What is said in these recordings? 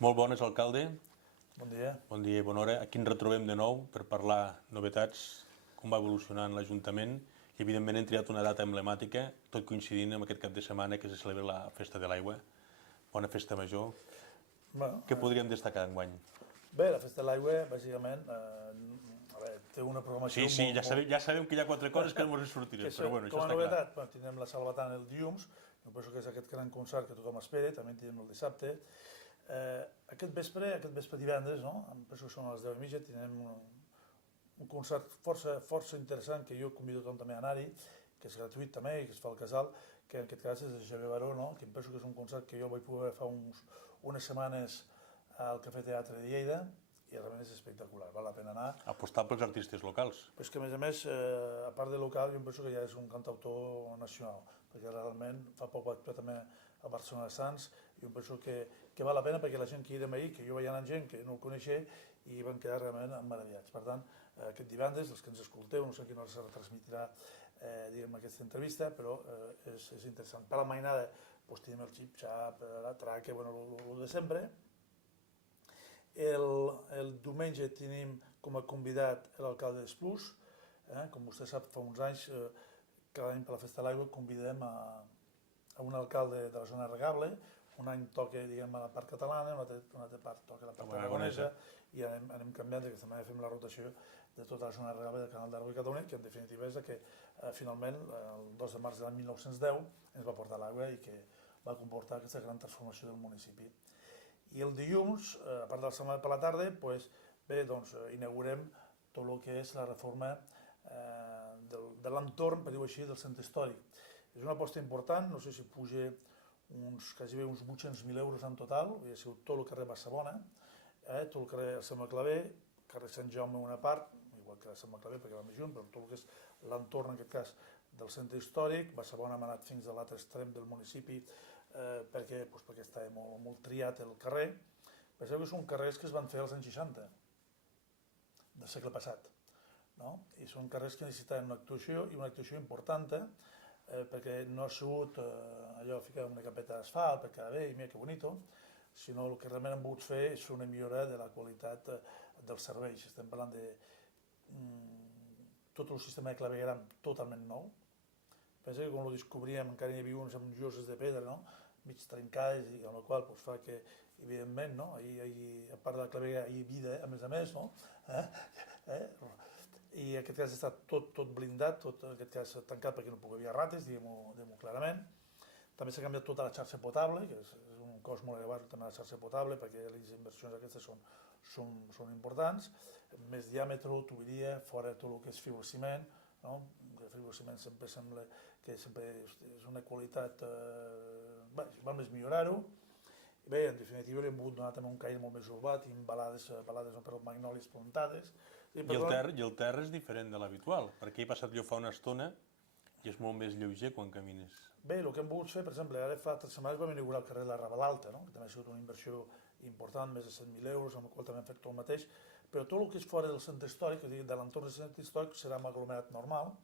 Molt bones, alcalde. Bon dia. Bon dia i bona hora. Aquí ens retrobem de nou per parlar novetats, com va evolucionant l'Ajuntament i, evidentment, hem triat una data emblemàtica, tot coincidint amb aquest cap de setmana que se celebra la Festa de l'Aigua. Bona festa major. Bueno, Què podríem destacar enguany? bé, la Festa de l'Aigua, bàsicament, té una programació Sí, ja sabem que hi ha 4 coses que no ens sortirem, però bueno, això com a està clar. novetat, tindrem la Salvatana el dilluns, jo penso que és aquest gran concert que tothom espera, també en tindrem el dissabte. Aquest vespre divendres, no? Em penso que són a les 10:30, tindrem un concert força interessant que jo convido tothom també a anar-hi, que és gratuït també i que es fa al casal, que en aquest cas és de Xavier Baró, no? Que em penso que és un concert que jo vaig poder fa unes setmanes al Cafè Teatre de Lleida i realment és espectacular, val la pena anar. Apostar pels artistes locals. Però és que a més, a part de local, jo em penso que ja és un cantautor nacional, perquè realment fa poc vaig actuar també a Barcelona Sants i em penso que val la pena perquè la gent que hi érem ahir, que jo vaig anar gent que no el coneixia i van quedar realment meravellats. Per tant, aquest divendres, els que ens escolteu, no sé a quina hora se retransmitirà aquesta entrevista, però és interessant. Per la mainada tenim el xip-xap, la traca, el de sempre. El diumenge tenim com a convidat l'alcalde d'Esplús. Com vostè sap, fa uns anys, cada any per la Festa de l'Aigua convidem a un alcalde de la zona regable. Un any toca a la part catalana, una altra part toca a la part aragonesa i anem canviant, aquesta manera fem la rotació de tota la zona regable del Canal d'Aragó i Catalunya, que en definitiva és que finalment el 2 de març de l'any 1910 ens va portar l'aigua i que va comportar aquesta gran transformació del municipi. I el dilluns, a part de la setmana per la tarda, inaugurem tot el que és la reforma de l'entorn, per dir-ho així, del centre històric. És una aposta important, no sé si puja quasi uns 800.000 euros en total, ha sigut tot el carrer Bassabona, tot el carrer Sant Maclaver, carrer Sant Jaume una part, igual que Sant Maclaver perquè va més junt, però tot el que és l'entorn, en aquest cas, del centre històric. Bassabona hem anat fins a l'altre extrem del municipi perquè estava molt triat el carrer. Penseu que són carrers que es van fer als anys 60 del segle passat, i són carrers que necessitaven una actuació important, perquè no ha sigut allò de ficar una capeta d'asfalt per quedar bé i mira que bonito, sinó el que realment hem volgut fer és fer una millora de la qualitat dels serveis. Estem parlant de tot el sistema de clavegueram totalment nou. Pensa que quan ho descobríem encara hi havia uns amb lloses de pedra, mig trencades, i amb la qual fa que, evidentment, a part de la claveguera hi ha vida, a més, i en aquest cas està tot blindat, tot en aquest cas tancat perquè no pugui haver rates, diguem-ho clarament. També s'ha canviat tota la xarxa potable, que és un cost molt elevat també la xarxa potable, perquè les inversions aquestes són importants. Més diàmetre, tuberia, fora tot el que és fibrociment. El fibrociment sempre sembla que és una qualitat, val més millorar-ho. Bé, en definitiva, li hem volgut donar també un caire molt més urbà, tenim balades per magnòlies plantades. I el terra és diferent de l'habitual, perquè he passat jo fa una estona i és molt més lleuger quan camines. Bé, el que hem volgut fer, per exemple, ara fa 3 setmanes vam inaugurar el carrer de la Rabalalta, que també ha sigut una inversió important, més de 100.000 euros, amb el qual també hem fet tot el mateix, però tot el que és fora del centre històric, de l'entorn del centre històric, serà un aglomerat normal,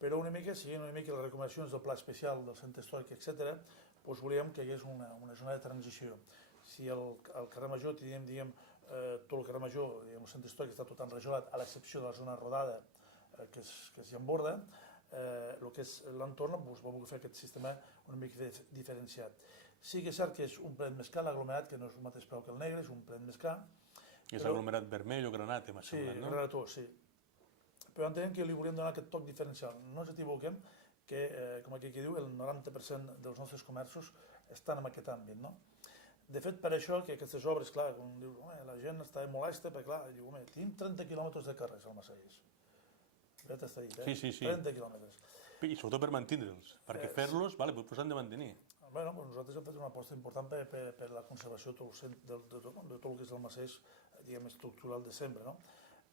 però seguint una mica les recomanacions del pla especial del centre històric, etc., volíem que hi hagués una zona de transició. Si al carrer Major teníem, tot el carrer Major, el centre històric està tot enrajolat, a l'excepció de la zona rodada, que s'hi emborda, el que és l'entorn, va voler fer aquest sistema una mica diferenciat. Sí que és cert que és un plet més car, l'aglomerat, que no és el mateix preu que el negre, és un plet més car. I és aglomerat vermell o granat, m'ha semblat, no? Sí, granató, sí. Però entenem que li volíem donar aquest toc diferencial. No ens equivoquem que, com aquí diu, el 90% dels nostres comerços estan en aquest àmbit, no? De fet, per això que aquestes obres, clar, com diu, la gent està molesta, perquè clar, diu, tenim 30 quilòmetres de carrers al Massallès. Ja t'està dit, Sí. 30 quilòmetres. I sobretot per mantindre'ls, perquè fer-los, potser s'han de mantenir. Bé, nosaltres hem fet una aposta important per la conservació de tot el que és el Massallès, diguem, estructural de sempre, no?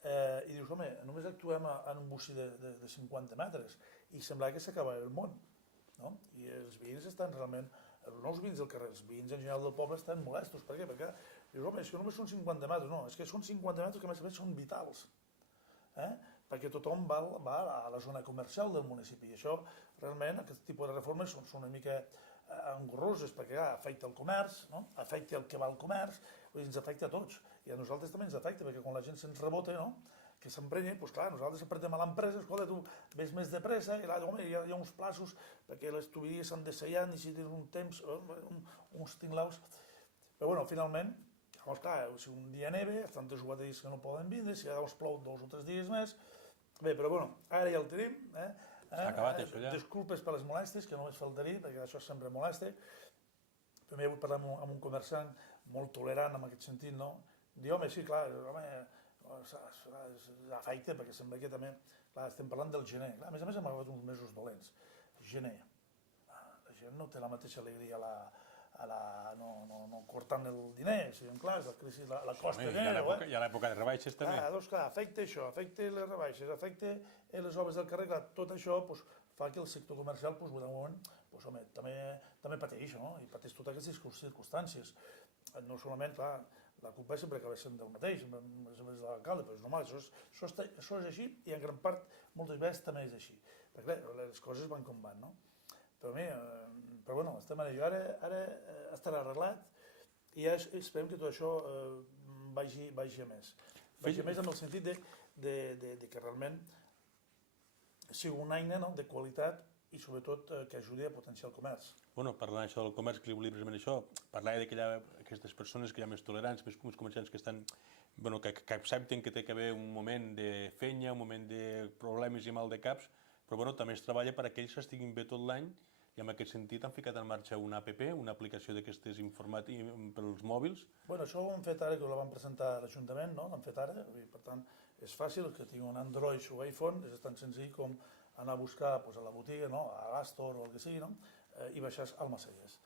I dius, només actuem en un bocí de 50 metres i sembla que s'acaba el món, no? I els veïns estan realment, no els veïns del carrer, els veïns en general del poble estan molestos. Per què? Perquè dius, és que només són 50 metres, no, és que són 50 metres que a més són vitals. perquè tothom va a la zona comercial del municipi. I això, realment, aquest tipus de reformes són una mica engorroses, perquè afecta el comerç, no? Afecta el que va al comerç, ens afecta a tots. I a nosaltres també ens afecta, perquè quan la gent se'ns rebota, no? Que s'emprenya, doncs clar, nosaltres apretem a l'empresa, escolta, tu ves més de pressa, i home, hi ha uns plaços, perquè les tuberies s'han de sellar, necessiten un temps, uns tinglaus. Però bueno, finalment, llavors clar, si un dia neve, estan tres o 4 dies que no poden vindre, si llavors plou 2 o 3 dies més, bé, però bueno, ara ja el tenim, S'ha acabat això ja. Disculpes per les molèsties, que només faltaria, perquè això sempre molesta. Primer vull parlar amb un comerçant molt tolerant en aquest sentit, no? Diu, home, sí, clar, home, afecta, perquè sembla que també, clar, estem parlant del gener. Clar, a més hem agafat uns mesos dolents. Gener. La gent no té la mateixa alegria no cortant el diner, si clar, és la crisi, la costa de dinero. Hi ha l'època de rebaixes també. Doncs clar, afecta això, afecta les rebaixes, afecta les obres del carrer, clar, tot això fa que el sector comercial, de moment, home, també pateix, no? I pateix totes aquestes circumstàncies. No solament, clar, la culpa sempre acaba sent del mateix, és l'alcalde, però és normal, això és així i en gran part, moltes vegades també és així. Perquè les coses van com van, no? Però bueno, estem ara estarà arreglat i ja esperem que tot això vagi a més. Vagi a més en el sentit de que realment sigui una eina de qualitat i sobretot que ajudi a potenciar el comerç. Bueno, parlant això del comerç, que li volia precisament això, parlava que hi ha aquestes persones que hi ha més tolerants, més comerciants que estan, que accepten que té que haver un moment de fenya, un moment de problemes i mal de caps, però també es treballa per a aquells que estiguin bé tot l'any i en aquest sentit han ficat en marxa una app, una aplicació d'aquestes informàtiques pels mòbils. Bueno, això ho hem fet ara, que ho vam presentar a l'Ajuntament, no? L'hem fet ara, i per tant és fàcil, que tingui un Android o iPhone, és tan senzill com anar a buscar a la botiga, a l'Astor o el que sigui, i baixar Almacelles.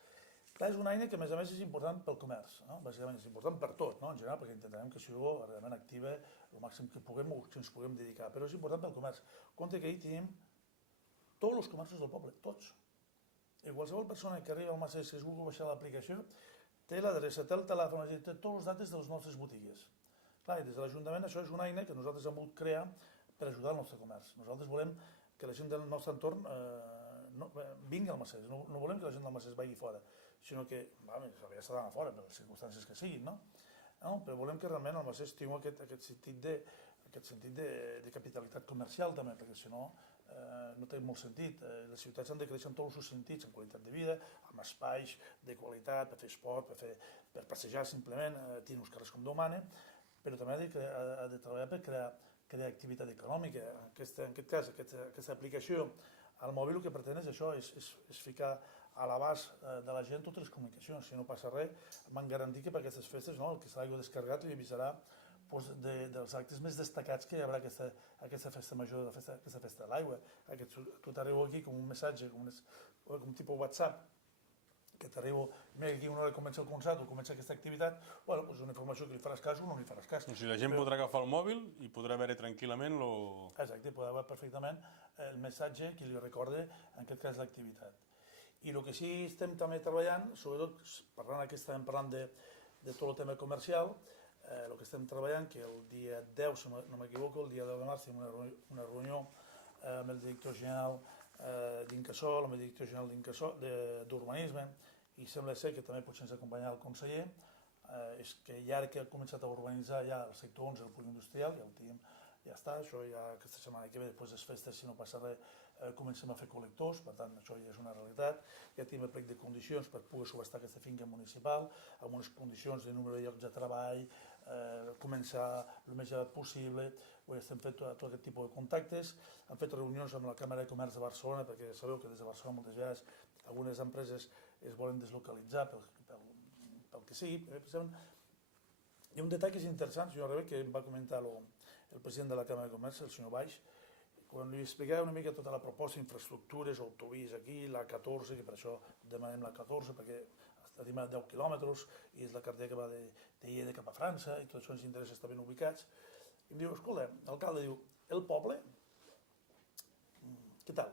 Clar, és una eina que a més és important pel comerç, bàsicament és important per tot, en general, perquè intentarem que sigui realment activa el màxim que puguem o que ens puguem dedicar, però és important pel comerç. Compte que ahir tenim tots els comerços del poble, tots. I qualsevol persona que arriba al Almacelles, que es vulgui baixar l'aplicació, té l'adreça, té el telèfon, té tots els dates de les nostres botigues. Clar, i des de l'Ajuntament això és una eina que nosaltres hem volgut crear per ajudar el nostre comerç. Nosaltres volem que la gent del nostre entorn vingui al Almacelles, no volem que la gent del Almacelles vagi fora, sinó que, s'hauria d'estar d'anar fora, per les circumstàncies que siguin, no? Però volem que realment el Almacelles tingui aquest sentit de capitalitat comercial també, perquè si no no té molt sentit. Les ciutats han de créixer en tots els sentits, en qualitat de vida, amb espais de qualitat, per fer esport, per passejar simplement, tenir uns carrers com Déu mana, però també ha de treballar per crear activitat econòmica. En aquest cas, aquesta aplicació al mòbil el que pretén és això, és ficar a l'abast de la gent totes les comunicacions. Si no passa res, van garantir que per aquestes festes el que s'hagi descarregat li avisarà dels actes més destacats que hi haurà aquesta festa major, aquesta festa de l'aigua. Tu t'arribo aquí com un missatge, com tipus WhatsApp, que t'arribo, mira, aquí una hora comença el concert o comença aquesta activitat, és una informació que li faràs cas o no li faràs cas. O sigui, la gent podrà agafar el mòbil i podrà veure tranquil·lament Exacte, podrà veure perfectament el missatge que li recorda, en aquest cas, l'activitat. I el que sí estem també treballant, sobretot estàvem parlant de tot el tema comercial, el que estem treballant, que el dia 10, si no m'equivoco, el dia 10 de març, tenim una reunió amb el director general d'Incasòl, amb el director general d'Urbanisme, i sembla ser que també potser ens acompanyarà el conseller, és que ja ara que ha començat a urbanitzar ja el sector 11, el polindustrial, ja el tenim, ja està, això ja aquesta setmana que ve, després de les festes, si no passa res, comencem a fer col·lectors, per tant, això ja és una realitat, ja tenim el plec de condicions per poder subhastar aquesta finca municipal, amb unes condicions de número de llocs de treball, començar el més aviat possible, estem fent tot aquest tipus de contactes, hem fet reunions amb la Càmera de Comerç de Barcelona, perquè sabeu que des de Barcelona moltes vegades algunes empreses es volen deslocalitzar pel que sigui. Hi ha un detall que és interessant, senyor Rebé, que em va comentar el president de la Càmera de Comerç, el senyor Baix, quan li explicava una mica tota la proposta d'infraestructures, autovies aquí, la 14, que per això demanem la 14, perquè tenim a 10 quilòmetres i és la carretera que va de Lleida cap a França i tot això ens interessa estar ben ubicats. I em diu, escolta, l'alcalde diu, el poble, què tal?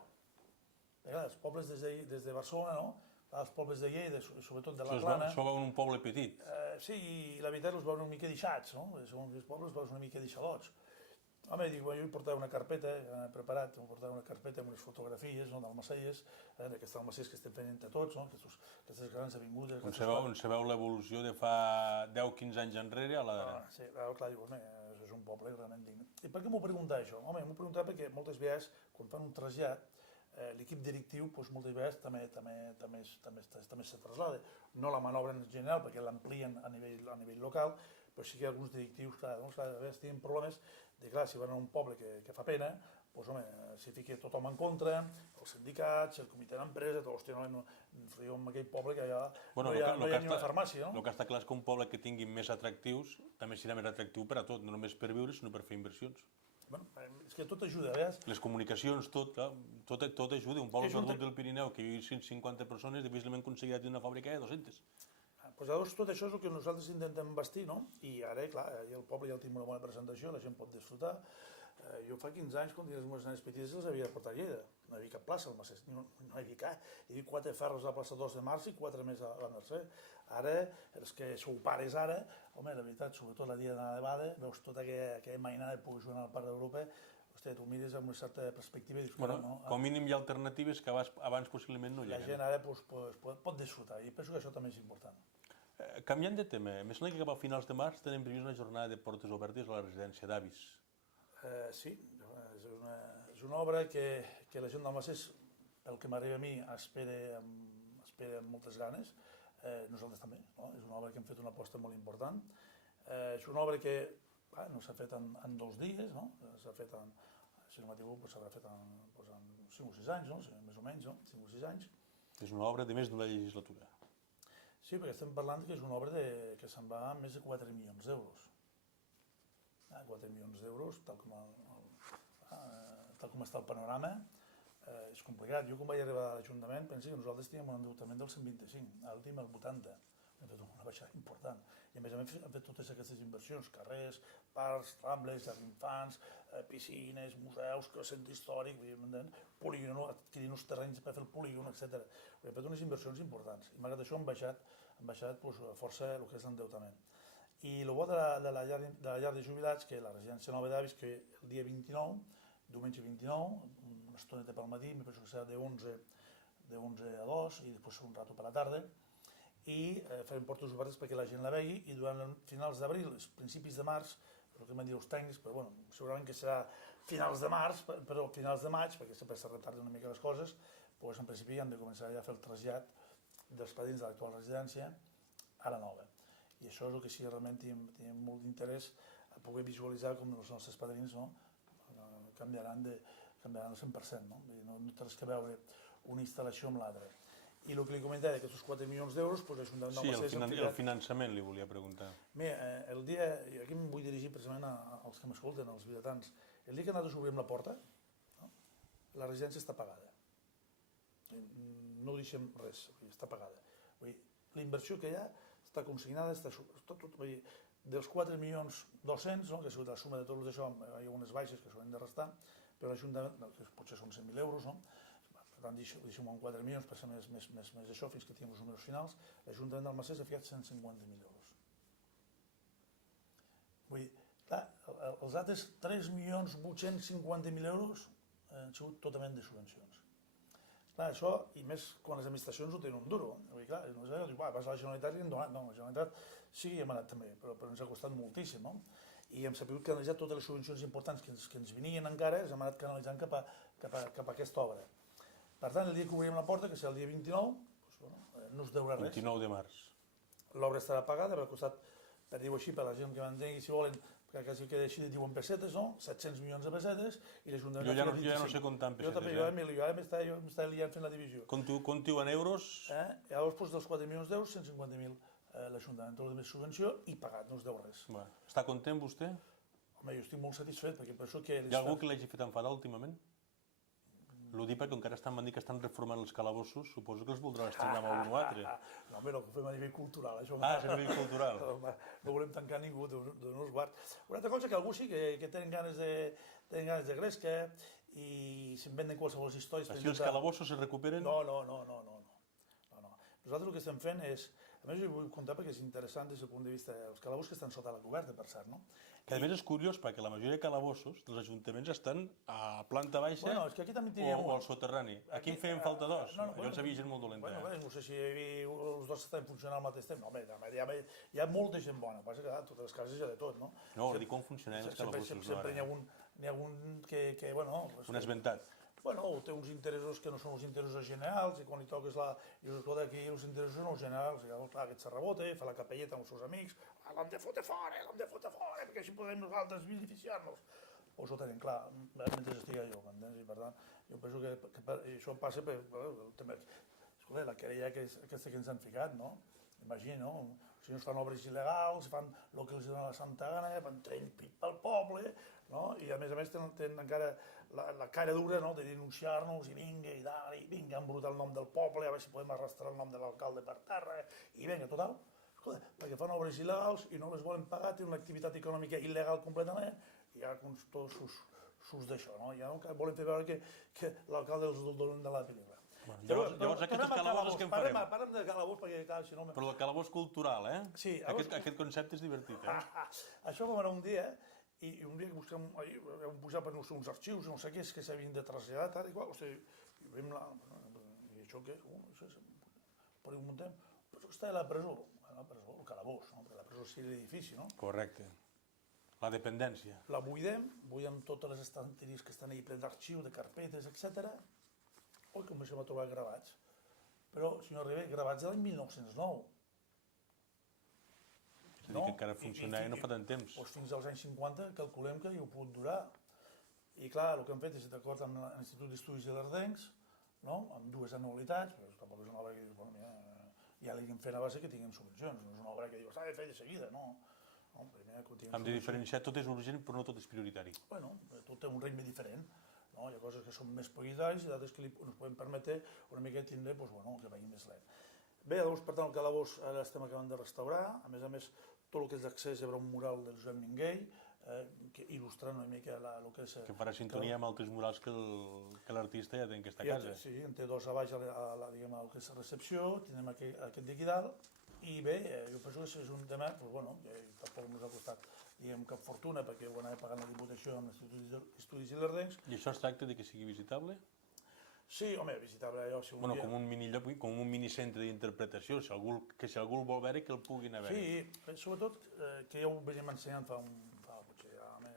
Els pobles des de Barcelona, no? Els pobles de Lleida, sobretot de la Plana... Això va un poble petit. Sí, i la veritat els veuen una mica deixats, no? Els pobles els veuen una mica deixalots. Home, dic, jo hi portava una carpeta, preparat, em portava una carpeta amb unes fotografies, no, d'Almacelles, d'aquests Almacelles que estem fent entre tots, no, aquestes grans avingudes. On se veu l'evolució de fa 10-15 anys enrere a la d'ara. Sí, clar, dius, és un poble realment digne. I per què m'ho preguntava això? Home, m'ho preguntava perquè moltes vegades, quan fan un trasllat, l'equip directiu moltes vegades també se trasllada. No la manobra en general, perquè l'amplien a nivell local, però sí que alguns directius, clar, a vegades tenen problemes de, clar, si van a un poble que fa pena, doncs, home, s'hi fica tothom en contra, els sindicats, el comitè d'empresa, tots, hòstia, no frío en aquell poble que allà no hi ha ni una farmàcia, no? El que està clar és que un poble que tingui més atractius també serà més atractiu per a tot, no només per viure, sinó per fer inversions. Bueno, és que tot ajuda, a vegades... Les comunicacions, tot ajuda. Un poble perdut del Pirineu que hi ha 150 persones, difícilment aconseguirà tenir una fàbrica de 200. Pues llavors tot això és el que nosaltres intentem vestir, no? I ara, clar, el poble ja té una bona presentació, la gent pot disfrutar. Jo fa 15 anys, quan tenia les meves nenes petites, els havia de portar a Lleida. No hi havia cap plaça al Macés, no hi havia cap. Hi havia 4 ferros a la plaça 2 de Març i 4 més a la Mercè. Ara, els que sou pares ara, home, la veritat, sobretot la dia de la nevada, veus tota aquella mainada de poder jugar al Parc d'Europa, hòstia, tu mires amb una certa perspectiva i dius, bueno, no? Com a mínim hi ha alternatives que abans possiblement no hi ha. La gent ara pot disfrutar i penso que això també és important. Canviant de tema, més o menys que cap a finals de març tenen previst una jornada de portes obertes a la residència d'avis. Sí, és una obra que la gent d'Almacés, pel que m'arriba a mi, espera amb moltes ganes. Nosaltres també, no? És una obra que hem fet una aposta molt important. És una obra que no s'ha fet en 2 dies, no? S'ha fet si no m'equivoco, s'haurà fet en 5 o 6 anys, no? Més o menys, no? 5 o 6 anys. És una obra de més d'una legislatura. Sí, perquè estem parlant que és una obra que se'n va a més de 4 milions d'euros. 4 milions d'euros, tal com està el panorama, és complicat. Jo, quan vaig arribar a l'Ajuntament, penso que nosaltres teníem un endeutament del 125, ara tenim el 80. Hem fet una baixada important. I a més hem fet totes aquestes inversions, carrers, parcs, rambles, jardins d'infants, piscines, museus, centre històric, polígon, adquirir uns terrenys per fer el polígon, etc. Hem fet unes inversions importants. I malgrat això hem baixat força el que és l'endeutament. I el bo de la llar de jubilats, que la residència nova d'avis, que el dia 29, diumenge 29, una estoneta pel matí, em penso que serà de 11 a 2 i després un rato per la tarda, i farem portes obertes perquè la gent la vegi, i durant finals d'abril, principis de març, el que m'han dit els tècnics, però bueno, segurament que serà finals de març, però finals de maig, perquè sempre se retarden una mica les coses, doncs en principi hem de començar ja a fer el trasllat dels padrins de l'actual residència a la nova. I això és el que sí realment tenim molt d'interès a poder visualitzar com els nostres padrins canviaran al 100%. No té res que veure una instal·lació amb l'altra. I el que li comentava d'aquests 4 milions d'euros, l'Ajuntament d'Almacés... Sí, el finançament li volia preguntar. Bé, el dia, i aquí em vull dirigir precisament als que m'escolten, als vilatans, el dia que nosaltres obrim la porta, la residència està pagada. No ho deixem res, està pagada. La inversió que hi ha està consignada, dels 4.200.000, que ha sigut la suma de tot això, hi ha unes baixes que s'ho han de restar, però l'Ajuntament, que potser són 100.000 euros, per tant, deixem-ho en 4 milions, per ser més això, fins que tinguem els números finals, l'Ajuntament d'Almacés ha ficat 150.000 euros. Vull dir, clar, els altres 3.850.000 euros han sigut totalment de subvencions. Clar, això, i més quan les administracions ho tenen un duro. Clar, no sé, diu, vas a la Generalitat i hem donat. No, la Generalitat sí que hem anat també, però ens ha costat moltíssim, no? I hem sabut canalitzar totes les subvencions importants que ens venien encara, les hem anat canalitzant cap a aquesta obra. Per tant, el dia que obrirem la porta, que serà el dia 29, no es deurà res. 29 de març. L'obra estarà pagada, per costat, per dir-ho així, per la gent que m'entengui, si volen, que quasi que així diuen pessetes, no? 700 milions de pessetes, i l'Ajuntament... Jo ja no sé comptar en pessetes. Jo ara m'estava liant fent la divisió. Compto en euros... Llavors, dels 4 milions d'euros, 150.000 l'Ajuntament, tot el més subvenció, i pagat, no es deu res. Està content vostè? Home, jo estic molt satisfet, perquè penso que... Hi ha algú que l'hagi fet enfadar últimament? L'ho dic perquè encara m'han dit que estan reformant els calabossos, suposo que els voldran estrenar amb algun altre. No, home, no, ho fem a nivell cultural, això. Ah, és a nivell cultural. No volem tancar ningú, no us guard. Una altra cosa que algú sí que tenen ganes de gresca i s'inventen qualsevol històries. Així els calabossos es recuperen? No. Nosaltres el que estem fent és, a més ho vull contar perquè és interessant des del punt de vista dels calabossos que estan sota la coberta, per cert, no? Que a més és curiós perquè la majoria de calabossos dels ajuntaments estan a planta baixa Bueno, és que aquí també en teníem o al soterrani. Aquí en feien falta dos. Llavors hi havia gent molt dolenta. Bueno, no sé si els dos estan funcionant al mateix temps. No, home, hi ha molta gent bona. El que passa que a totes les cases hi ha de tot, no? No, dic com funcionaven els calabossos. Sempre n'hi ha un que bueno... Un esmentat. Bueno, té uns interessos que no són els interessos generals i quan li toques la... I escolta, aquí els interessos són els generals. I llavors, clar, aquest se rebota, fa la capelleta amb els seus amics. L'hem de fotre fora, perquè així podem nosaltres beneficiar-nos. O això ho tenim clar, mentre estigui jo, m'entens? I per tant, jo penso que això passa per... Escolta, la querella aquesta que ens han ficat, no? Imagina, no? Si no es fan obres il·legals, fan el que els dona la santa gana, van traient pit pel poble, no? I a més tenen encara la cara dura, no?, de denunciar-nos i vinga, embrutar el nom del poble, a veure si podem arrastrar el nom de l'alcalde per terra, i vinga, total. Escolta, perquè fan obres il·legals i no les volen pagar, tenen una activitat econòmica il·legal completament, i ja tots sus d'això, no? Ja volen fer veure que l'alcalde els donen de la pel·lícula. Llavors aquests calabossos què en farem? Parlem de calabós perquè, clar, si no... Però el calabós cultural, eh? Sí. Aquest concepte és divertit, eh? Això vam anar un dia, i un dia que busquem, vam pujar per uns arxius, no sé què, que s'havien de traslladar, tal i qual, hosti, i vam la... I això què és? Per un muntem, però està a la presó, el calabós, no? Perquè la presó sí l'edifici, no? Correcte. La dependència. La buidem totes les estanteries que estan ahí plens d'arxius, de carpetes, etc. Oi, comencem a trobar gravats. Però, senyor Ribé, gravats de l'any 1909. És a dir, que encara funcionava no fa tant temps. Doncs fins als anys 50 calculem que hi ho pot durar. I clar, el que hem fet és d'acord amb l'Institut d'Estudis de l'Ardencs, no? Amb dues anualitats, però tampoc és una obra que dius, bueno, mira, ja l'hem fet a base que tinguem subvencions, no és una obra que dius, s'ha de fer de seguida, no. Hem de diferenciar, tot és urgent però no tot és prioritari. Bueno, tot té un ritme diferent. No? Hi ha coses que són més prioritàries i d'altres que ens podem permetre una mica tindre que vagi més lent. Bé, llavors, per tant, el calabós ara l'estem acabant de restaurar. A més, tot el que és l'accés hi haurà un mural del Josep Minguell, que il·lustrant una mica el que és... Que farà sintonia amb altres murals que l'artista ja té en aquesta casa. Sí, en té dos a baix, diguem, el que és la recepció, tindrem aquest d'aquí dalt, i bé, jo penso que és un tema, doncs, bueno, tampoc ens ha costat, diguem, cap fortuna, perquè ho anava pagant la Diputació amb l'Institut d'Estudis i l'Ardencs. I això es tracta de que sigui visitable? Sí, home, visitable allò... Si bueno, com un minilloc, com un minicentre d'interpretació, si algú el vol veure, que el puguin haver. Sí, sobretot, que ja ho venim ensenyant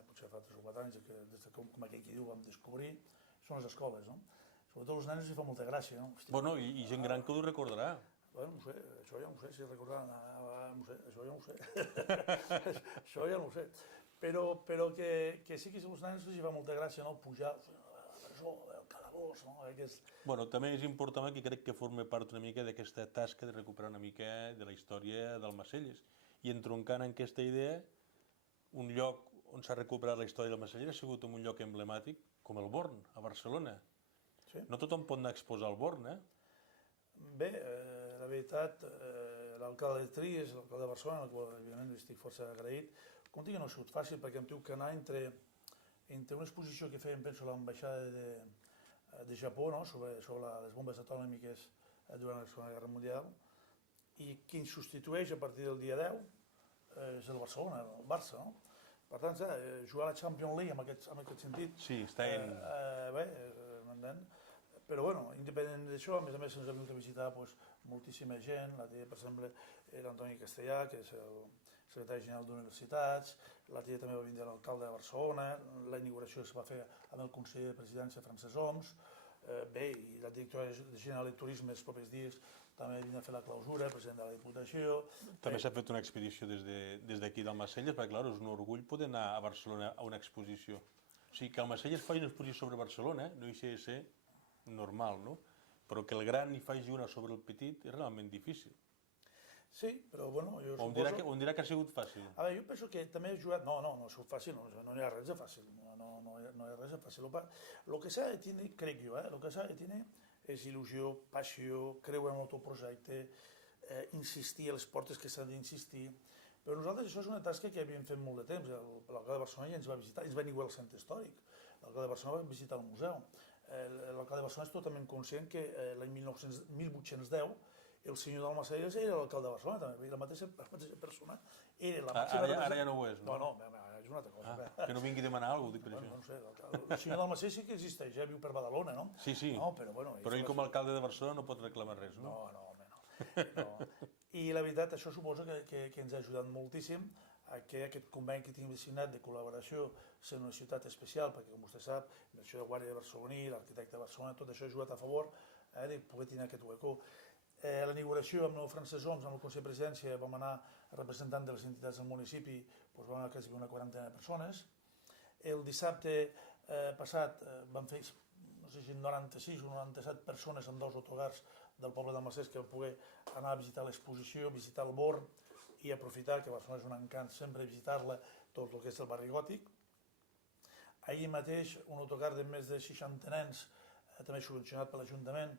potser fa 3 o 4 anys, des que, com aquell que diu, vam descobrir, són les escoles, no? Sobretot als nens els fa molta gràcia, no? Hòstia, bueno, i gent gran que ho recordarà. Bueno, no sé, això ja no sé, si recordaran, no sé, això ja no sé. Això ja no sé. Però que sí que als nens els fa molta gràcia, no? Pujar a la presó, el calabós, no? Bueno, també és important que crec que forma part una mica d'aquesta tasca de recuperar una mica de la història d'Almacelles. I entroncant en aquesta idea, un lloc on s'ha recuperat la història d'Almacelles ha sigut un lloc emblemàtic com el Born, a Barcelona. Sí? No tothom pot anar a exposar al Born, eh? Bé, la veritat, l'alcalde de Tries, l'alcalde de Barcelona, al qual evidentment estic força agraït, com dic, no ha sigut fàcil perquè em diu que anar entre una exposició que feien, penso, l'ambaixada de Japó, no? sobre les bombes atòmiques durant la Segona Guerra Mundial, i qui ens substitueix a partir del dia 10 és el Barcelona, el Barça, no? Per tant, jugar a la Champions League en aquest sentit... Sí, està en... Bé, però, bueno, independent d'això, a més ens ha vingut a visitar moltíssima gent, per exemple, l'Antoni Castellà, que és el secretari general d'Universitats, l'altre dia també va vindre l'alcalde de Barcelona, la inauguració es va fer amb el conseller de presidència, Francesc Homs, bé, i la directora general de Turisme els propers dies també vindrà a fer la clausura, president de la Diputació... També s'ha fet una expedició des d'aquí d'Almacelles, perquè, clar, és un orgull poder anar a Barcelona a una exposició. O sigui, que Almacelles faci una exposició sobre Barcelona, no deixa de ser normal, no? Però que el gran hi faci una sobre el petit és realment difícil. Sí, però bueno, jo suposo... O em dirà que ha sigut fàcil? A veure, jo penso que també he jugat... No ha sigut fàcil, no hi ha res de fàcil. No hi ha res de fàcil. El que s'ha de tenir, crec jo, el que s'ha de tenir és il·lusió, passió, creure en el teu projecte, insistir a les portes que s'han d'insistir. Però nosaltres això és una tasca que havíem fet molt de temps. L'alcalde de Barcelona ja ens va visitar, ens va inaugurar el centre històric. L'alcalde de Barcelona va visitar el museu. L'alcalde de Barcelona és totalment conscient que l'any 1810 el senyor d'Almacelles era l'alcalde de Barcelona, també, la mateixa persona era la màxima Ara ja no ho és, no? No, és una altra cosa. Que no vingui a demanar alguna cosa, dic per això. No sé, el senyor d'Almacelles sí que existeix, viu per Badalona, no? Sí, No, però bueno... però ell com a alcalde de Barcelona no pot reclamar res, no? No. I la veritat, això suposa que ens ha ajudat moltíssim a que aquest conveni que tinguem signat de col·laboració ser una ciutat especial, perquè com vostè sap, l'inversió de Guàrdia de Barceloní, l'arquitecte de Barcelona, tot això ha jugat a favor de poder tenir aquest hueco. A l'inauguració amb el Francesc Homs, amb el Consell de Presidència, vam anar representant de les entitats del municipi, doncs vam anar quasi una quarantena de persones. El dissabte passat vam fer, no sé si 96 o 97 persones en 2 autocars del poble d'Almacelles que van poder anar a visitar l'exposició, visitar el Born i aprofitar, que a Barcelona és un encant sempre visitar-la, tot el que és el barri gòtic. Ahir mateix un autocar de més de 60 nens, també subvencionat per l'Ajuntament,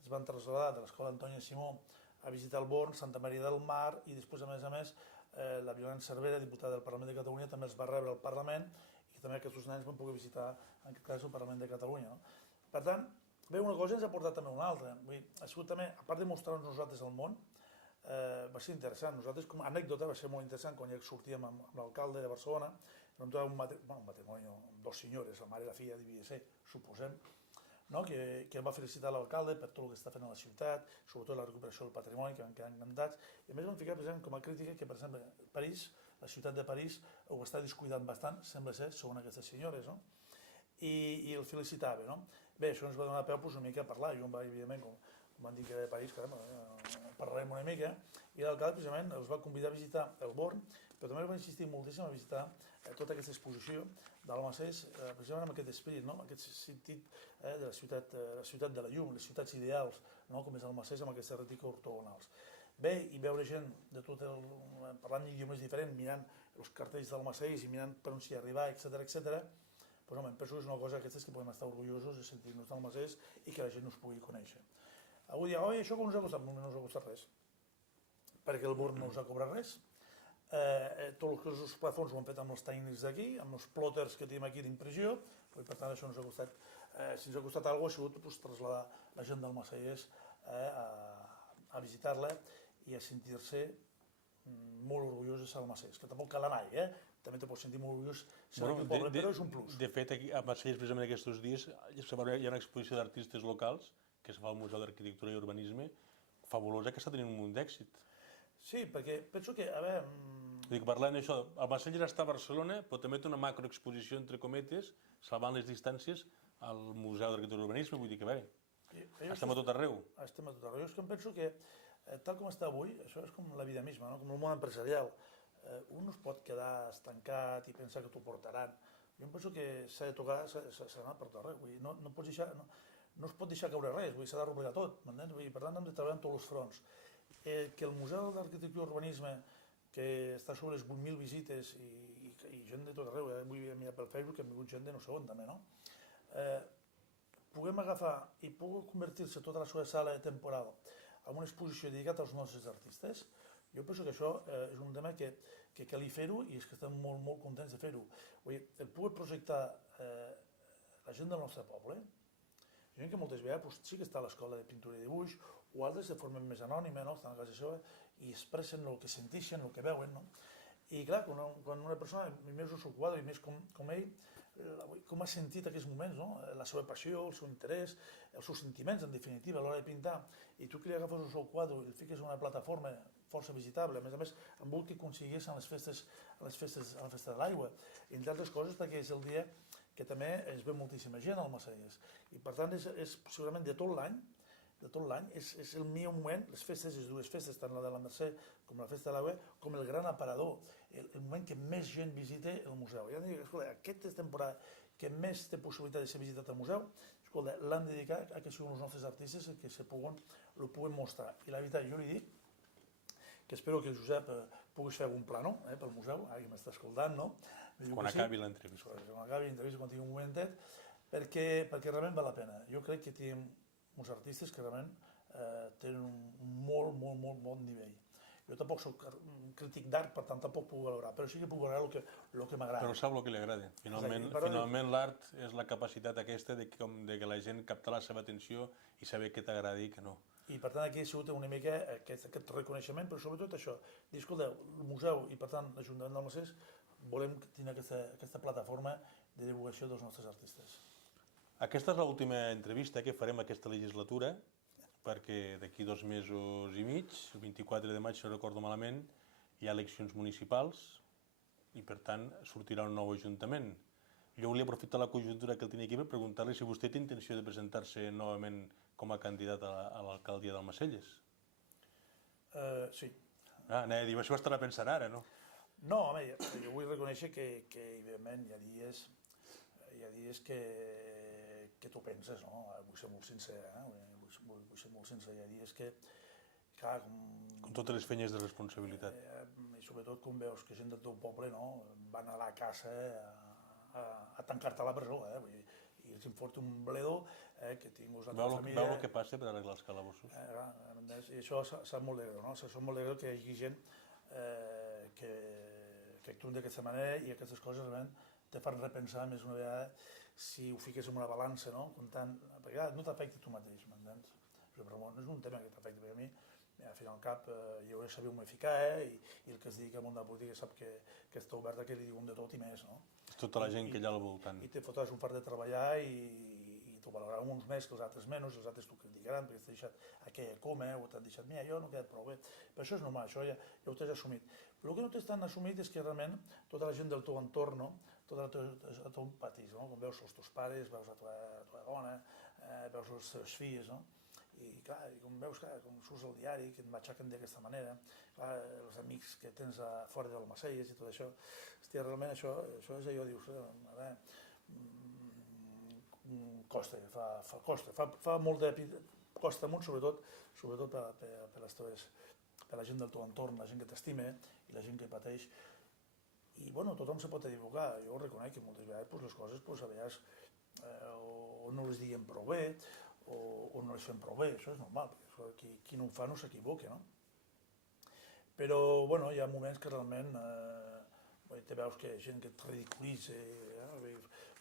es van traslladar de l'Escola Antònia Simó a visitar el Born, Santa Maria del Mar i després, a més, la Violant Cervera, diputada del Parlament de Catalunya, també els va rebre al Parlament i també aquests nens van poder visitar, en aquest cas, el Parlament de Catalunya. No? Per tant, bé, una cosa ens ha portat també una altra. Ha sigut també, a part de mostrar-nos nosaltres el món, va ser interessant. Nosaltres, com a anècdota, va ser molt interessant quan ja sortíem amb l'alcalde de Barcelona, vam trobar un matrimoni amb 2 senyores, la mare i la filla devia ser, suposem, no? que va felicitar l'alcalde per tot el que està fent a la ciutat, sobretot la recuperació del patrimoni, que van quedar encantats, i a més van ficar present com a crítica que, per exemple, París, la ciutat de París, ho està descuidant bastant, sembla ser, segons aquestes senyores, no? I el felicitava, no? Bé, això ens va donar peu una mica a parlar, jo em vaig, evidentment, com van dir que era de París, parlarem una mica, i l'alcalde precisament els va convidar a visitar el Born, però també va insistir moltíssim a visitar tota aquesta exposició d'Almacelles, precisament amb aquest esperit, no? Amb aquest sentit de la ciutat de la llum, les ciutats ideals, no? Com és Almacelles amb aquestes rètiques ortogonals. Bé, i veure gent de tot parlant d'idiomes diferents, mirant els cartells d'Almacelles i mirant per on s'hi arribar, etc. Pues, home, em penso que és una cosa d'aquestes que podem estar orgullosos de sentir-nos d'Almacelles i que la gent us pugui conèixer. Avui dia, oi, això com us ha costat? No us ha costat res, perquè el Born no us ha cobrat res. Tots els plafons ho han fet amb els tècnics d'aquí, amb els plotters que tenim aquí d'impressió, i per tant això ens ha costat, si ens ha costat alguna cosa ha sigut pues, traslladar la gent d'Almacelles a visitar-la i a sentir-se molt orgullosos d'Almacelles, que tampoc cal anar-hi, també te pots sentir molt orgullós ser d'aquí poble, però és un plus. De fet, aquí a Almacelles, precisament aquests dies, hi ha una exposició d'artistes locals que es fa al Museu d'Arquitectura i Urbanisme, fabulosa, que està tenint un munt d'èxit. Sí, perquè penso que, a veure... Dic, parlant d'això, Almacelles està a Barcelona, però també té una macroexposició, entre cometes, salvant les distàncies, al Museu d'Arquitectura i Urbanisme, vull dir que, estem a tot arreu. Estem a tot arreu. Jo penso que, tal com està avui, això és com la vida misma, no? Com el món empresarial. Un no es pot quedar estancat i pensar que t'ho portaran. Jo penso que s'ha de tocar, s'ha d'anar per tot arreu. Vull dir, no pots deixar... No es pot deixar caure res, s'ha de replegar tot, m'entens? Per tant, hem de treballar en tots els fronts. Que el Museu d'Arquitectura i Urbanisme, que està sobre les 8.000 visites i gent de tot arreu, vull mirar pel Facebook, que hem vingut gent de no sé on també, no? Puguem agafar i pugui convertir-se tota la seva sala temporal en una exposició dedicada als nostres artistes, jo penso que això és un tema que calia fer-ho i és que estem molt, molt contents de fer-ho. El poder projectar la gent del nostre poble, gent que moltes vegades sí que està a l'escola de pintura i dibuix, o altres de forma més anònima, estan a casa seva i expressen el que senteixen, el que veuen. I clar, quan una persona, més el seu quadre, i més com ell, com ha sentit aquests moments, la seva passió, el seu interès, els seus sentiments, en definitiva, a l'hora de pintar, i tu que li agafes el seu quadre i el fiques en una plataforma força visitable, a més, amb el que aconseguís a la festa de l'aigua, i entre altres coses perquè és el dia que també es ve moltíssima gent al Almacelles. I per tant, és segurament de tot l'any, és el millor moment, les dues festes, tant la de la Mercè com la Festa de l'Aigua, com el gran aparador, el moment que més gent visita el museu. Ja dic, escolta, aquesta temporada que més té possibilitat de ser visitat al museu, escolta, l'han dedicat a que siguin els nostres artistes que ho puguen mostrar. I la veritat, jo li dic que espero que el Josep puguis fer algun plano pel museu, ara que m'està escoltant, no? Quan acabi l'entrevista. Quan acabi l'entrevista, quan tingui un momentet, perquè realment val la pena. Jo crec que tenim uns artistes que realment tenen un molt, molt, molt bon nivell. Jo tampoc soc crític d'art, per tant tampoc puc valorar, però sí que puc valorar el que m'agrada. Però sap el que li agrada. Finalment l'art és la capacitat aquesta de que la gent capta la seva atenció i saber què t'agrada i què no. I per tant aquí ha sigut una mica aquest reconeixement, però sobretot això, dir, escolteu, el museu i per tant l'Ajuntament d'Almacés volem tenir aquesta plataforma de divulgació dels nostres artistes. Aquesta és l'última entrevista que farem aquesta legislatura, perquè d'aquí 2 mesos i mig, el 24 de maig, si no recordo malament, hi ha eleccions municipals i per tant sortirà un nou ajuntament. Jo volia aprofitar la conjuntura que el tenia aquí per preguntar-li si vostè té intenció de presentar-se novament com a candidat a l'alcaldia d'Almacelles. Sí. Anava a dir, això ho estarà pensant ara, no? No, home, jo vull reconèixer que evidentment, hi ha dies que tu penses, no? Vull ser molt sincer, vull ser molt sincer. Hi ha dies que, clar, Com totes les feines de responsabilitat. I sobretot quan veus que gent del teu poble, no?, van a la casa a tancar-te a la presó, vull dir, i els importa un bledo que tinguis la teva família... Veu el que passa per arreglar els calabossos. I això sap molt de greu, no? Sap molt de greu que hi hagi gent que actuen d'aquesta manera i aquestes coses realment te fan repensar més una vegada si ho fiques en una balança, no? Comptant, perquè no t'afecta tu mateix, m'entens? No és un tema que t'afecta, perquè a mi, al final cap, jo he sabut me ficar, i el que es digui al món de la política sap que està obert a que li diuen de tot i més, no? És tota la gent que hi ha al voltant. I te fotràs un fart de treballar i t'ho valoraran uns més que els altres menys, els altres t'ho criticaran perquè t'ha deixat aquella coma o t'han deixat, mira, jo no he quedat prou bé. Però això és normal, això ja ho t'has assumit. Però el que no t'has tan assumit és que realment tota la gent del teu entorn, no? Tota el teu patís, no? Com veus els teus pares, veus la teva dona, veus les teves filles, no? I clar, com veus, com surts al diari, que et matxaquen d'aquesta manera, clar, els amics que tens fora d'Almacelles i tot això, hòstia, realment això és allò, dius, a veure, costa, fa molt de... costa molt, sobretot per la gent del teu entorn, la gent que t'estima i la gent que pateix. I, bueno, tothom se pot equivocar, jo ho reconec que moltes vegades les coses, a vegades, o no les diguem prou bé, o no les fem prou bé, això és normal, perquè qui no ho fa no s'equivoca, no? Però, bueno, hi ha moments que realment te veus que hi ha gent que et ridiculitza,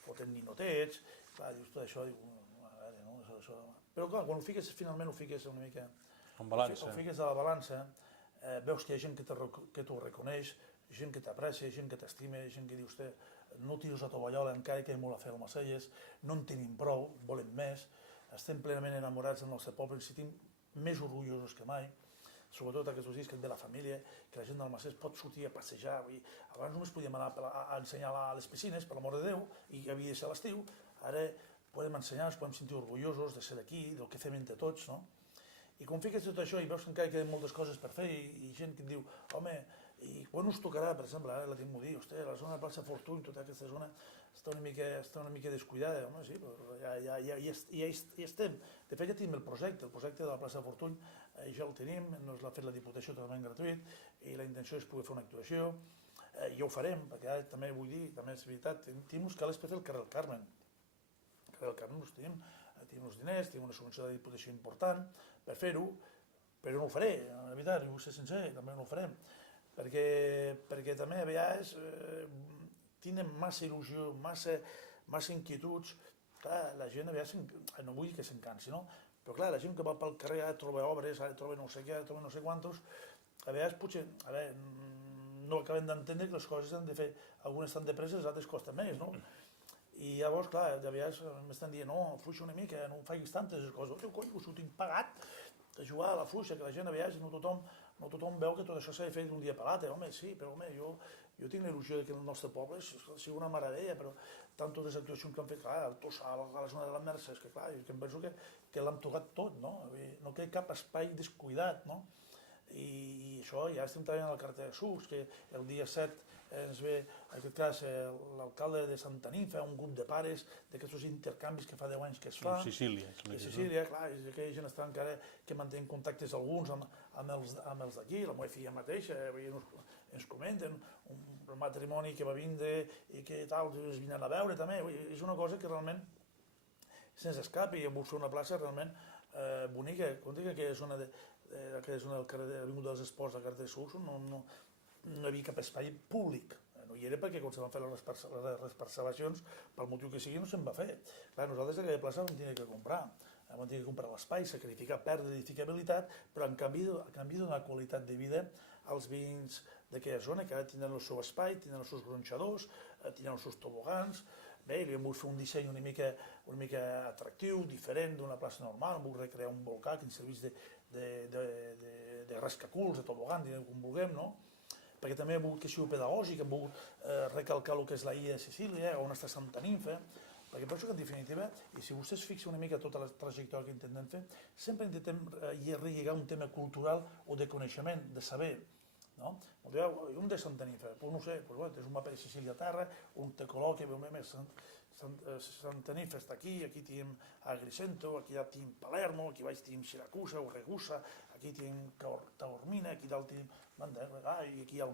foten ninotets, clar, dius tot això, a veure, no? Però clar, quan finalment ho fiques una mica... En balança. Ho fiques a la balança, veus que hi ha gent que t'ho reconeix, gent que t'aprecia, gent que t'estima, gent que dius, no tiris la tovallola, encara que hi ha molt a fer a Almacelles, no en tenim prou, volem més, estem plenament enamorats del nostre poble, ens sentim més orgullosos que mai, sobretot aquests dies que et ve la família, que la gent d'Almacelles pot sortir a passejar. Abans només podíem anar a ensenyar a les piscines, per l'amor de Déu, i havia de ser a l'estiu, ara podem ensenyar, ens podem sentir orgullosos de ser d'aquí, del que fem entre tots, no? I quan fiques tot això i veus que encara queden moltes coses per fer i gent que et diu, home, i quan us tocarà, per exemple, ara la tinc a dir, hosti, la zona de Plaça Fortuny, tota aquesta zona està una mica descuidada, home, sí, però ja hi estem. De fet, ja tenim el projecte de la Plaça Fortuny, ja el tenim, ens l'ha fet la Diputació totalment gratuït, i la intenció és poder fer una actuació, ja ho farem, perquè ara també vull dir, també és veritat, tenim uns calés per fer el carrer del Carmen. El carrer del Carmen els tenim uns diners, tenim una subvenció de la Diputació important per fer-ho, però no ho faré, la veritat, vull ser sincer, també no ho farem. Perquè també a vegades tenen massa il·lusió, massa inquietuds. Clar, la gent a vegades, no vull dir que s'encansi, no? Però clar, la gent que va pel carrer ara troba obres, ara troba no sé què, ara troba no sé quantos, a vegades potser, no acabem d'entendre que les coses han de fer, algunes estan de pressa, les altres costen més, no? I llavors, clar, a vegades m'estan dient, no, afluixa una mica, no facis tantes coses. Cony, us ho tinc pagat de jugar a la fluixa, que la gent a vegades no tothom veu que tot això s'ha de fer d'un dia per l'altre. Home, sí, però home, jo tinc la il·lusió que el nostre poble sigui una meravella, però tant totes les actuacions que han fet, clar, el Tossal, a la zona de la Mercè, és que clar, jo em penso que l'hem tocat tot, no? No queda cap espai descuidat, no? I això, ja estem treballant al carter de Sucs, que el dia 7 ens ve, en aquest cas, l'alcalde de Santaní fa un grup de pares d'aquests intercanvis que fa 10 anys que es fa. Sicília. Sicília, clar, és aquella gent està encara que mantenen contactes alguns amb els d'aquí, la meva filla mateixa, ens comenten el matrimoni que va vindre i que tal, es vinen a veure també, és una cosa que realment se'ns escapa i vull fer una plaça realment bonica. Quan dic que és una del carrer de l'Avinguda dels Esports, del carrer de Sucs, no hi havia cap espai públic. No hi era perquè quan se van fer les parcel·lacions, pel motiu que sigui, no se'n va fer. Clar, nosaltres aquella plaça vam tenir que comprar. vam tenir que comprar l'espai, sacrificar pèrdua d'edificabilitat, però a canvi de donar qualitat de vida als veïns d'aquella zona, que ara tindran el seu espai, tindran els seus gronxadors, tindran els seus tobogans. Bé, li hem volgut fer un disseny una mica atractiu, diferent d'una plaça normal, hem volgut recrear un volcà que ens serveix de rascaculs, de tobogan, diguem com vulguem, no? Perquè també hem volgut que sigui pedagògic, hem volgut recalcar el que és la illa de Sicília, on està Santa Nimfa, perquè penso que en definitiva, i si vostès fixen una mica tota la trajectòria que intentem fer, sempre intentem relligar un tema cultural o de coneixement, de saber, no? Un de Santa Nimfa, doncs no sé, és un mapa de Sicília a terra, un te col·loqui, més Santa Nimfa està aquí, aquí tenim Agrigento, aquí ja tenim Palermo, aquí baix tenim Siracusa o Ragusa, aquí tenim Taormina, aquí dalt tenim Mandela, i aquí hi ha...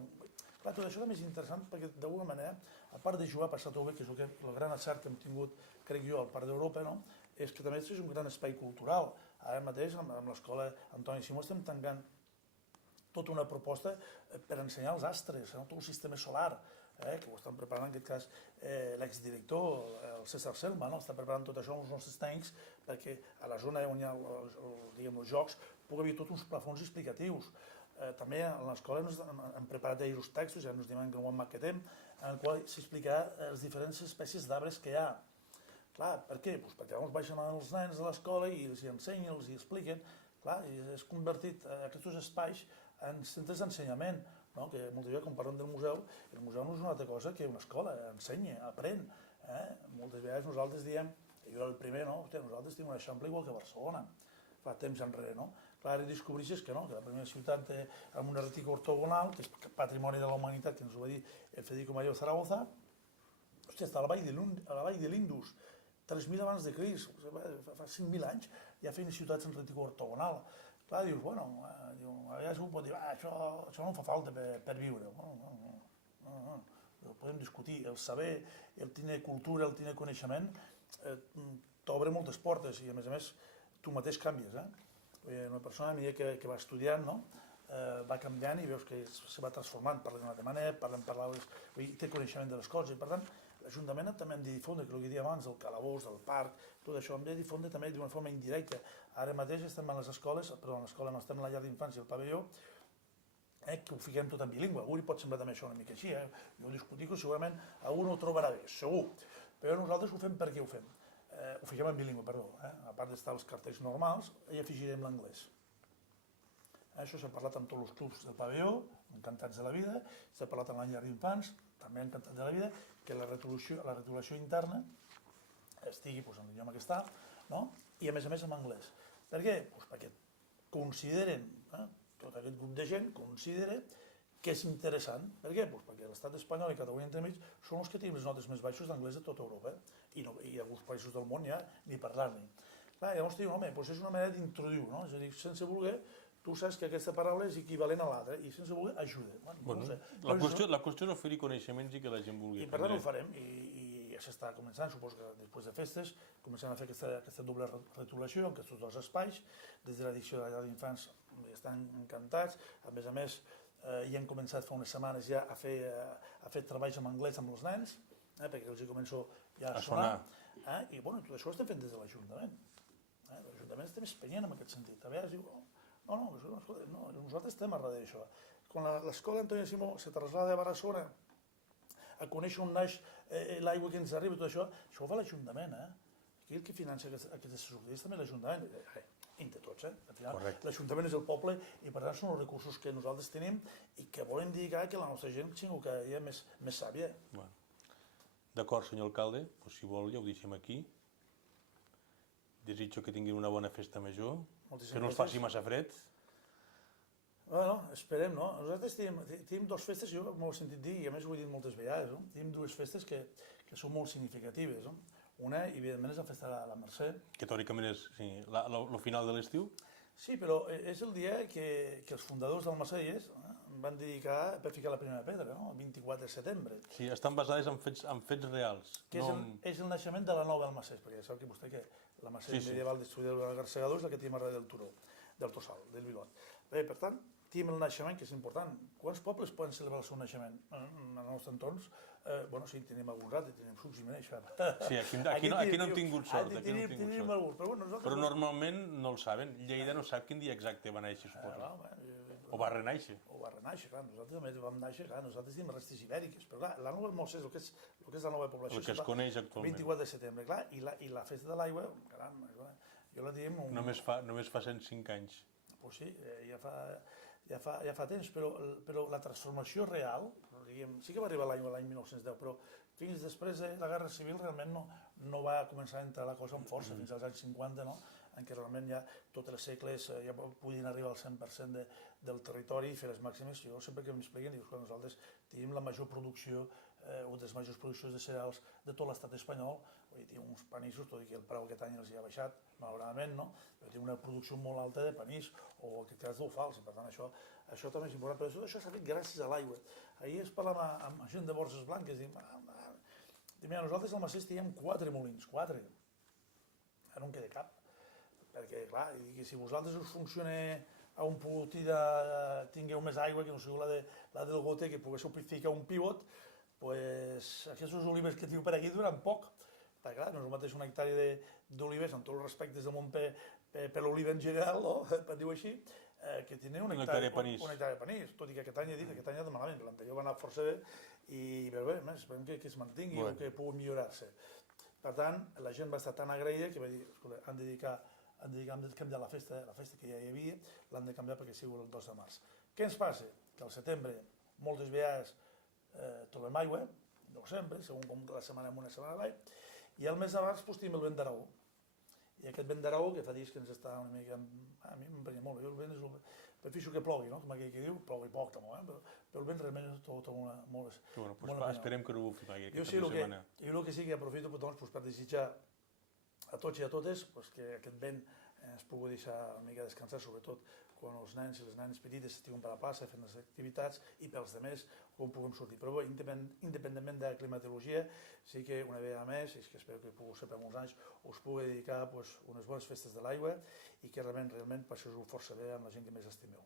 Clar, tot això també és interessant perquè d'alguna manera, a part de jugar a passar tot bé, que és el gran encert que hem tingut, crec jo, al Parc d'Europa, no? És que també és un gran espai cultural. Ara mateix, amb l'escola Antoni Simó, estem tancant tota una proposta per ensenyar els astres, tot el sistema solar, que ho estan preparant en aquest cas l'exdirector, el César Selma, està preparant tot això amb els nostres tècnics perquè a la zona on hi ha els jocs pugui haver tots uns plafons explicatius. També a l'escola hem preparat uns textos, ja ens diuen que no ho maquetem, en el qual s'explicarà les diferents espècies d'arbres que hi ha. Clar, per què? Perquè llavors baixen els nens a l'escola i els hi ensenyen, els hi expliquen. Clar, és convertit aquests espais en centres d'ensenyament, que moltes vegades, quan parlem del museu, el museu no és una altra cosa que una escola, ensenya, aprèn. Moltes vegades nosaltres diem, jo era el primer, nosaltres tenim un eixample igual que Barcelona, fa temps enrere, no? Clar, ara descobrissis que no, que la primera ciutat amb una retica ortogonal, que és patrimoni de la humanitat, que ens ho va dir el Federico Mayor Zaragoza, hòstia, està a la vall de l'Indus, 3.000 abans de Crist, fa 5.000 anys, ja feien ciutats en retica ortogonal. Clar, dius, bueno, a vegades algú pot dir, això no fa falta per viure. No, podem discutir. El saber, el tenir cultura, el tenir coneixement, t'obre moltes portes i, a més, tu mateix canvies. Una persona a mesura que va estudiant, va canviant i veus que se va transformant, parla d'una altra manera, té coneixement de les coses. I, per tant, l'Ajuntament també hem de difondre, que el que deia abans, el calabós, el parc, tot això, hem de difondre també d'una forma indirecta. Ara mateix estem a les escoles, perdó, a l'escola no, estem a la llar d'infància, el pavelló, que ho fiquem tot en bilingüe. A algú li pot semblar també això una mica així, jo ho discutico, segurament algú no ho trobarà bé, segur. Però nosaltres ho fem perquè ho fem. Ho fiquem en bilingüe, perdó. A part d'estar els cartells normals, hi afegirem l'anglès. Això s'ha parlat amb tots els clubs del pavelló, encantats de la vida, s'ha parlat amb la llar d'infants, també encantats de la vida, que la retolació interna estigui en l'idioma que està, i a més en anglès. Per què? Perquè consideren, tot aquest grup de gent considera que és interessant. Per què? Perquè l'estat espanyol i Catalunya entremig són els que tenim les notes més baixes d'anglès de tota Europa i a alguns països del món ja ni parlar-ne. Llavors diuen, home, és una manera d'introduir, és a dir, sense voler, tu saps que aquesta paraula és equivalent a l'altra i sense voler ajuda. La qüestió és oferir coneixements i que la gent vulgui aprendre. I per tant ho farem i ja s'està començant, suposo que després de festes començant a fer aquesta doble retolació en aquests dos espais, des de l'edició de la llar d'infants estan encantats, a més, i hem començat fa unes setmanes ja a fer treballs en anglès amb els nens, perquè els hi començo ja a sonar. I tot això ho estem fent des de l'Ajuntament. L'Ajuntament estem espenyent en aquest sentit. A vegades diu, no, nosaltres estem a darrere d'això. Quan l'escola Antoni Simó se trasllada a Barcelona a conèixer on naix l'aigua que ens arriba i tot això, això ho fa l'Ajuntament. Aquí el que finança aquestes sortides també l'Ajuntament. Entre tots, al final l'Ajuntament és el poble i per tant són els recursos que nosaltres tenim i que volem dedicar que la nostra gent sigui cada dia més sàvia. D'acord, senyor alcalde, si vol ja ho deixem aquí. Desitjo que tinguin una bona festa major, que no els faci massa fred. Esperem, no? Nosaltres tenim dues festes, jo m'ho he sentit dir i a més ho he dit moltes vegades, tenim dues festes que són molt significatives. Una, evidentment, és la festa de la Mercè. Que teòricament és el final de l'estiu? Sí, però és el dia que els fundadors del Macelles van dedicar per ficar la primera pedra, el 24 de setembre. Sí, estan basades en fets reals. Que és el naixement de la nova Almacés, perquè ja sap que vostè que la Macés medieval d'estudi del Garsegador és la que tenim arrere del turó, del Tossal, del Vilot. Bé, per tant, tenim el naixement, que és important. Quants pobles poden celebrar el seu naixement? En els nostres entorns, sí, tenim alguns altres, tenim Sucs i Meneix. Sí, aquí no hem tingut sort. Tenim alguns, però nosaltres... Però normalment no el saben. Lleida no sap quin dia exacte va néixer, suposo. O va renaixer. O va renaixer, clar. Nosaltres també vam néixer, clar. Nosaltres tenim restes ibèriques. Però clar, la nova Molsès, el que és la nova població... El que es coneix actualment. 24 de setembre, clar. I la festa de l'aigua, caram, jo la diem... Només fa 105 anys. Pues sí, ja fa temps, però la transformació real, diguem, sí que va arribar l'any 1910, però fins després de la Guerra Civil realment no va començar a entrar la cosa amb força, fins als anys 50, no? En què realment ja tots els segles ja podien arribar al 100% del territori i fer les màximes. Jo sempre que m'expliquen, dius que nosaltres tenim la major producció, una de les majors produccions de cereals de tot l'estat espanyol, vull dir, tenim uns panissos, tot i que el preu aquest any els ha baixat, malauradament, no? Però tenim una producció molt alta de panís, o en aquest cas d'ofals, i per tant això també és important. Però tot això s'ha fet gràcies a l'aigua. Ahir es parlava amb gent de Borges Blanques, mira, nosaltres al Macés teníem 4 molins, 4. Ara no en queda cap. Perquè, clar, si vosaltres us funciona a un putí tingueu més aigua que no sigui la del gote, que poguéssiu ficar un pivot, doncs aquestes olives que teniu per aquí duran poc. Perquè, clar, no és el mateix una hectàrea d'olives, amb tots els respectes del món per l'oliva en general, per dir-ho així, que tenen una hectàrea de panís. Tot i que aquest any he dit, aquest any ha anat malament, l'anterior va anar força bé, i bé, esperem que es mantingui o que pugui millorar-se. Per tant, la gent va estar tan agraïda que va dir, escolta, han de canviar la festa que ja hi havia, l'han de canviar perquè sigui el 2 de març. Què ens passa? Que al setembre moltes vegades trobem aigua, no sempre, segons com la setmana amunt, la setmana avall, i al mes de març tenim el vent d'Aragó. I aquest vent d'Aragó, que fa dies que ens està una mica... A mi m'emprenya molt, jo el vent és... Prefixo que plogui, no? Com aquell que diu, plogui poc, també, però el vent realment és tot molt... Bueno, esperem que no bufi mai aquesta setmana. Jo el que sí que aprofito per desitjar a tots i a totes que aquest vent ens pugui deixar una mica descansar, sobretot quan els nens i les nenes petites estiguen per la plaça fent les activitats i pels altres com puguem sortir. Però bé, independentment de la climatologia, sí que una vegada més, i que espero que pugueu ser per molts anys, us pugui dedicar unes bones festes de l'aigua i que realment passeu-ho força bé amb la gent que més estimeu.